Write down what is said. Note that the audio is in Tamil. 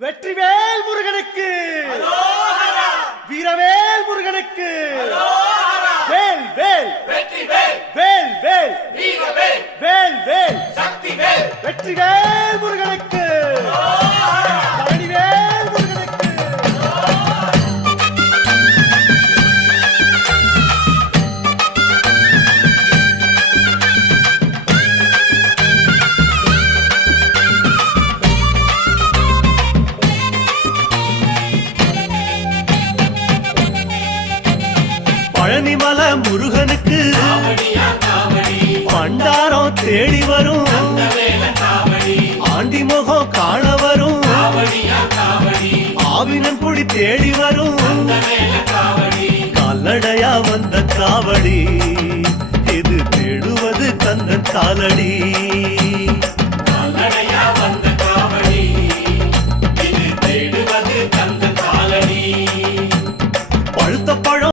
வெற்றிவேல் முருகனுக்கு வீரவேல் முருகனுக்கு வேல் வேல் வெற்றிவேல் வேல் வேல் வீரவேல் வேல் வேல் சக்திவேல் வெற்றிவேல் முருகனுக்கு பழனிவேல் முருகனுக்கு பழனிமல முருகனுக்கு காவடியா காவடி பண்டாரம் தேடி வரும் வேல காவடி ஆண்டி முகம் காண வரும் காவடியா காவடி ஆவினன் குடி தேடி வரும் வேல காவடி கால்நடையா வந்த காவடி இது தேடுவது கந்தன் காலடி